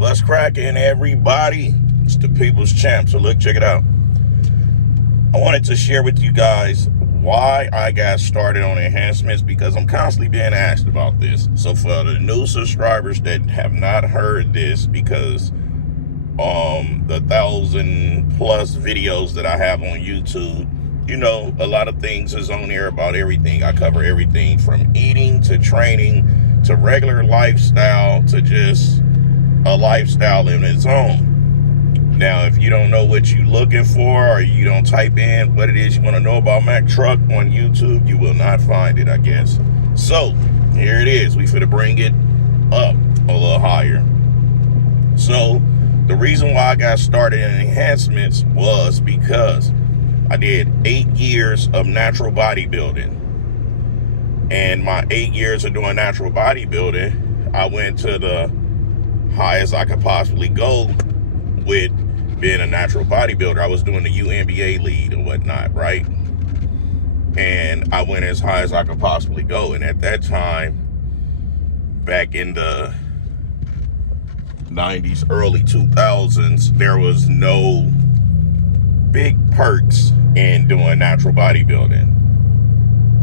What's cracking, everybody? It's the People's Champ. So look, check it out. I wanted to share with you guys why I got started on enhancements, because I'm constantly being asked about this. So for the new subscribers that have not heard this, because the 1,000+ videos that I have on YouTube, you know, a lot of things is on there about everything. I cover everything from eating to training to regular lifestyle to just a lifestyle in its own. Now, if you don't know what you're looking for, or you don't type in what it is you want to know about Mack Truck on YouTube, you will not find it, I guess. So here it is. We finna bring it up a little higher. So the reason why I got started in enhancements was because I did 8 years of natural bodybuilding. And my 8 years of doing natural bodybuilding, I went to the highest I could possibly go with being a natural bodybuilder. I was doing the UNBA lead or whatnot, right? And I went as high as I could possibly go. And at that time, back in the 90s, early 2000s, there was no big perks in doing natural bodybuilding.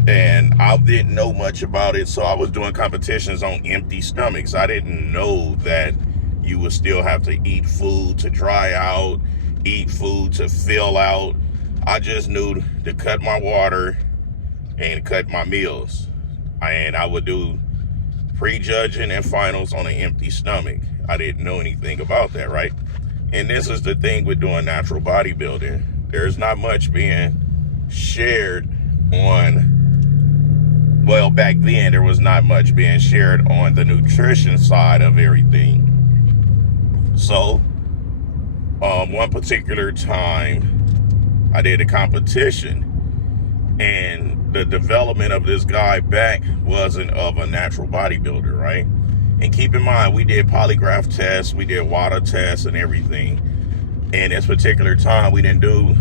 And I didn't know much about it, so I was doing competitions on empty stomachs. I didn't know that you would still have to eat food to dry out, eat food to fill out. I just knew to cut my water and cut my meals. And I would do prejudging and finals on an empty stomach. I didn't know anything about that, right? And this is the thing with doing natural bodybuilding. There's not much being shared on, well, back then there was not much being shared on the nutrition side of everything. So, one particular time, I did a competition, and the development of this guy back wasn't of a natural bodybuilder, right? And keep in mind, we did polygraph tests, we did water tests and everything. And this particular time, we didn't do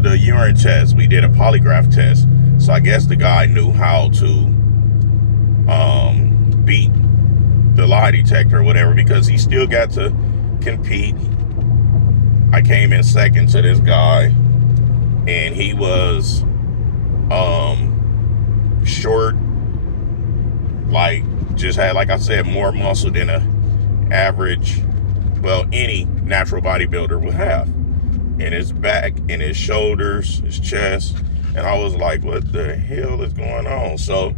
the urine test, we did a polygraph test. So I guess the guy knew how to beat the lie detector or whatever, because he still got to compete. I came in second to this guy, and he was short, like just had, like I said, more muscle than a average, well, any natural bodybuilder would have, in his back, in his shoulders, his chest. And I was like, what the hell is going on? So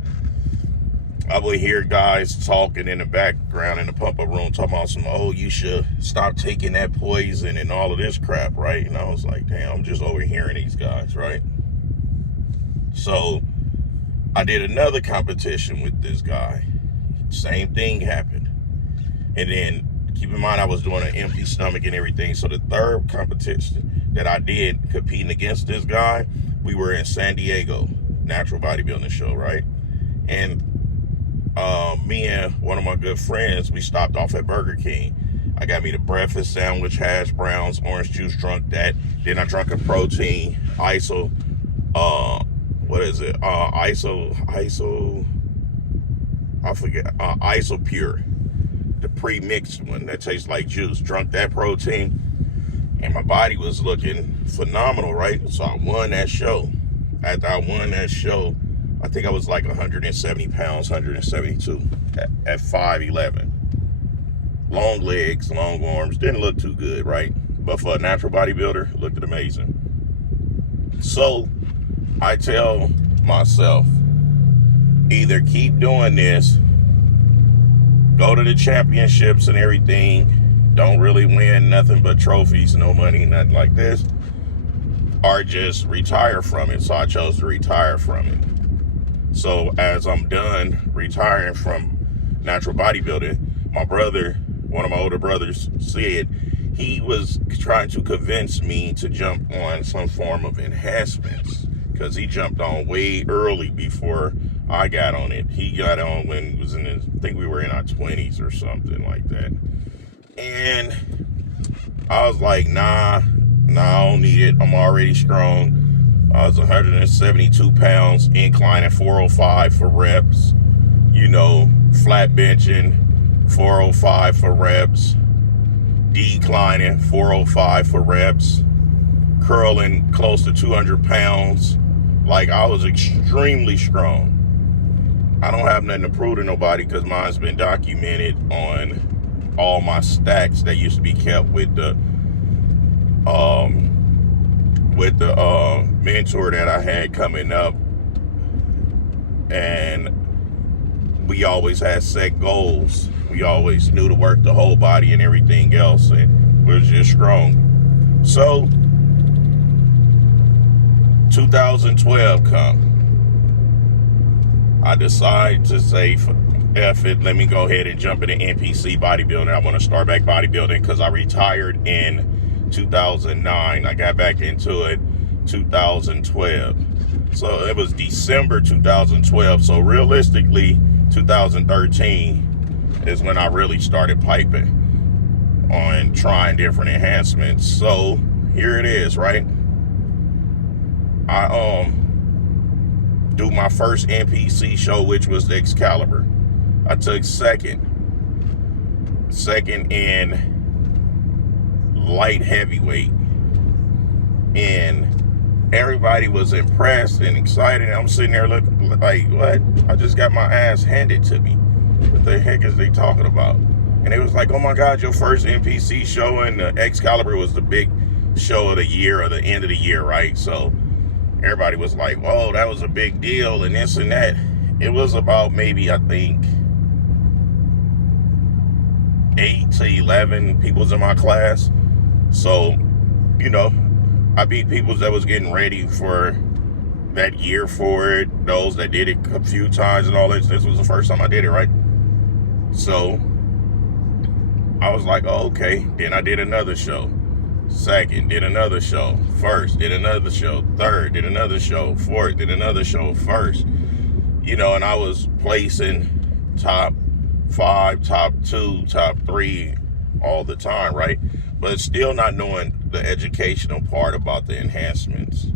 I would hear guys talking in the background in the pump-up room, talking about some, oh, you should stop taking that poison and all of this crap, right? And I was like, damn, I'm just overhearing these guys, right? So I did another competition with this guy. Same thing happened. And then keep in mind, I was doing an empty stomach and everything. So the third competition that I did competing against this guy, we were in San Diego, natural bodybuilding show, right? And me and one of my good friends, we stopped off at Burger King. I got me the breakfast sandwich, hash browns, orange juice, drunk that. Then I drank a protein, ISO, ISO Pure, the pre-mixed one that tastes like juice. Drunk that protein, and my body was looking phenomenal, right? So I won that show. After I won that show, I think I was like 170 pounds, 172 at 5'11". Long legs, long arms, didn't look too good, right? But for a natural bodybuilder, it looked amazing. So I tell myself, either keep doing this, go to the championships and everything, don't really win nothing but trophies, no money, nothing like this, or just retire from it. So I chose to retire from it. So as I'm done retiring from natural bodybuilding, my brother, one of my older brothers, said he was trying to convince me to jump on some form of enhancements, because he jumped on way early before I got on it. He got on when he was in his, I think we were in our 20s or something like that. And I was like, nah, I don't need it. I'm already strong. I was 172 pounds, incline at 405 for reps, you know, flat benching, 405 for reps, declining 405 for reps, curling close to 200 pounds. Like, I was extremely strong. I don't have nothing to prove to nobody because mine's been documented on all my stacks that used to be kept with the mentor that I had coming up. And we always had set goals. We always knew to work the whole body and everything else, and we was just strong. So 2012 come. I decide to say, F it, let me go ahead and jump into NPC bodybuilding. I want to start back bodybuilding because I retired in 2009. I got back into it 2012. So it was December 2012. So realistically, 2013 is when I really started piping on trying different enhancements. So here it is, right? I do my first NPC show, which was the Excalibur. I took second in light heavyweight, and everybody was impressed and excited. I'm sitting there looking like, what? I just got my ass handed to me. What the heck is they talking about? And it was like, oh my God, your first NPC show, and the Excalibur was the big show of the year or the end of the year, right? So everybody was like, whoa, that was a big deal and this and that. It was about maybe, I think, 8 to 11 people's in my class. So, you know, I beat people that was getting ready for that year for it. Those that did it a few times and all this. This was the first time I did it, right? So I was like, oh, okay. Then I did another show. Second, did another show. First, did another show. Third, did another show. Fourth, did another show. First, you know, and I was placing top 5, top 2, top 3 all the time, right? But still not knowing the educational part about the enhancements.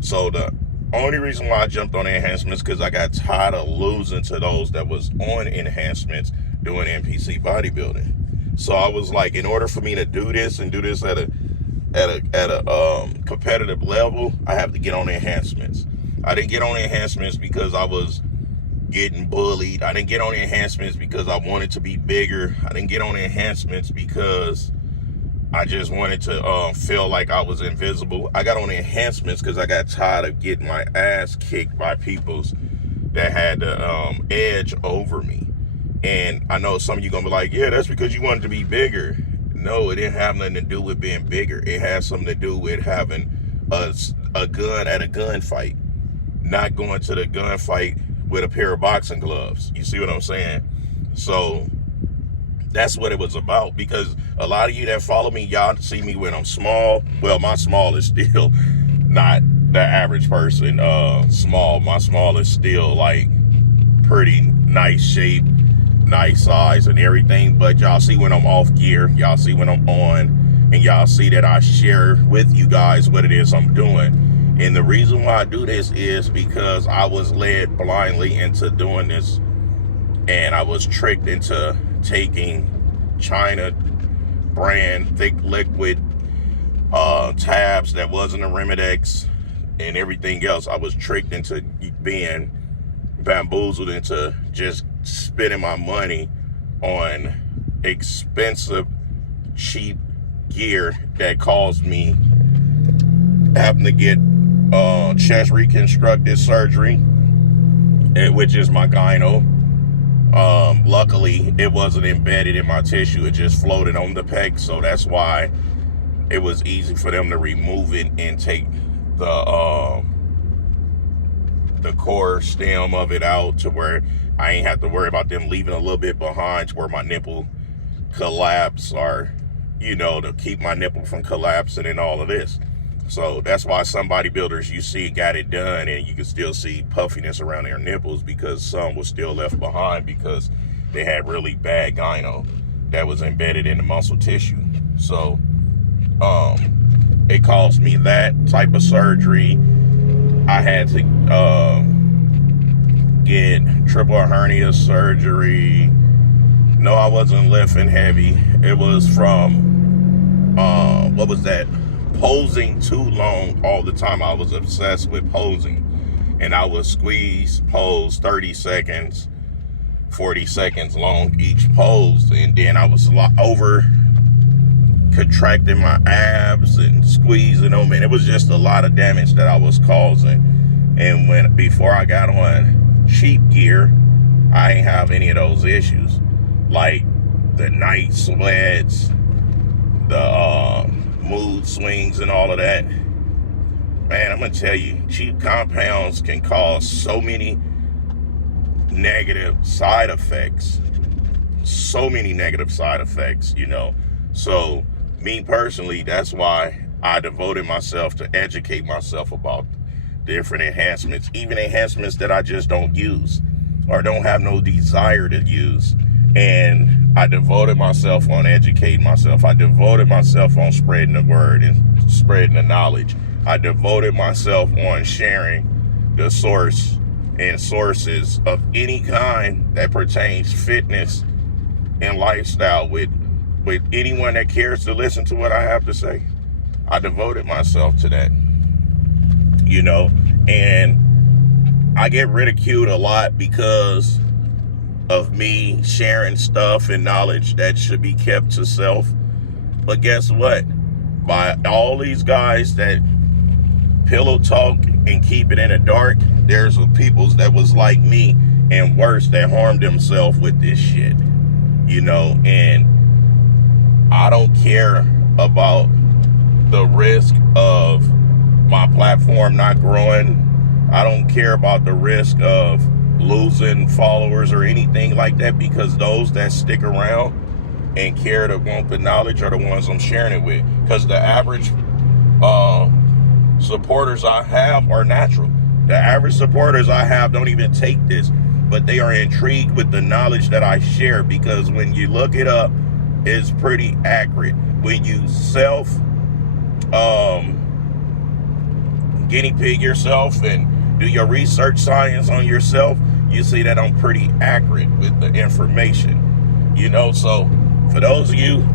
So the only reason why I jumped on the enhancements because I got tired of losing to those that was on enhancements doing NPC bodybuilding. So I was like, in order for me to do this and do this at a competitive level, I have to get on the enhancements. I didn't get on the enhancements because I was getting bullied. I didn't get on the enhancements because I wanted to be bigger. I didn't get on the enhancements because I just wanted to feel like I was invisible. I got on the enhancements because I got tired of getting my ass kicked by people that had the edge over me. And I know some of you gonna be like, yeah, that's because you wanted to be bigger. No, it didn't have nothing to do with being bigger. It had something to do with having a gun at a gunfight, not going to the gunfight with a pair of boxing gloves. You see what I'm saying? So that's what it was about, because a lot of you that follow me, y'all see me when I'm small. Well, my small is still not the average person small. My small is still like pretty nice shape, nice size and everything. But y'all see when I'm off gear, y'all see when I'm on, and y'all see that I share with you guys what it is I'm doing. And the reason why I do this is because I was led blindly into doing this, and I was tricked into taking China brand thick liquid tabs that wasn't a Remedex and everything else. I was tricked into being bamboozled into just spending my money on expensive, cheap gear that caused me having to get chest reconstructive surgery, which is my gyno. Luckily, it wasn't embedded in my tissue. It just floated on the peg, so that's why it was easy for them to remove it and take the core stem of it out to where I ain't have to worry about them leaving a little bit behind to where my nipple collapse, or, you know, to keep my nipple from collapsing and all of this. So that's why some bodybuilders you see got it done and you can still see puffiness around their nipples, because some was still left behind because they had really bad gyno that was embedded in the muscle tissue. So it caused me that type of surgery. I had to get triple hernia surgery. No, I wasn't lifting heavy. It was from what was that? Posing too long all the time. I was obsessed with posing. And I would squeeze pose 30 seconds, 40 seconds long each pose. And then I was over contracting my abs and squeezing them. And it was just a lot of damage that I was causing. And before I got on cheap gear, I ain't have any of those issues. Like the night sweats, the mood swings and all of that. Man, I'm going to tell you, cheap compounds can cause so many negative side effects. So many negative side effects, you know. So, me personally, that's why I devoted myself to educate myself about different enhancements. Even enhancements that I just don't use or don't have no desire to use. And I devoted myself on educating myself. I devoted myself on spreading the word and spreading the knowledge. I devoted myself on sharing the source and sources of any kind that pertains fitness and lifestyle with anyone that cares to listen to what I have to say. I devoted myself to that, you know, and I get ridiculed a lot because of me sharing stuff and knowledge that should be kept to self. But guess what? By all these guys that pillow talk and keep it in the dark, there's peoples that was like me and worse that harmed themselves with this shit, you know. And I don't care about the risk of my platform not growing. I don't care about the risk of losing followers or anything like that, because those that stick around and care to want the knowledge are the ones I'm sharing it with. Because the average supporters I have are natural. The average supporters I have don't even take this, but they are intrigued with the knowledge that I share, because when you look it up, it's pretty accurate. When you guinea pig yourself and do your research science on yourself, you see that I'm pretty accurate with the information, you know. So for those of you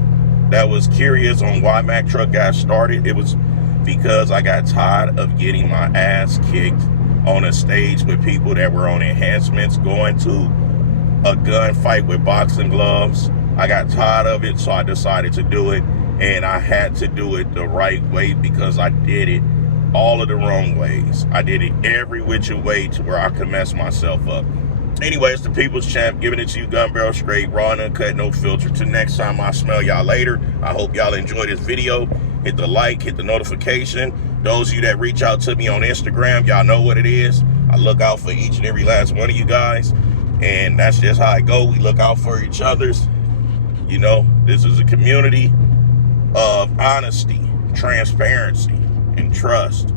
that was curious on why Mac Truck got started, it was because I got tired of getting my ass kicked on a stage with people that were on enhancements, going to a gunfight with boxing gloves. I got tired of it, so I decided to do it, and I had to do it the right way, because I did it all of the wrong ways. I did it every which way to where I could mess myself up. Anyway, it's the People's Champ, giving it to you gun barrel straight, raw and uncut, no filter. Till next time, I'll smell y'all later. I hope y'all enjoy this video. Hit the like, hit the notification. Those of you that reach out to me on Instagram, y'all know what it is. I look out for each and every last one of you guys, and that's just how I go. We look out for each other's. You know, this is a community of honesty, transparency, and trust,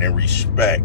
and respect.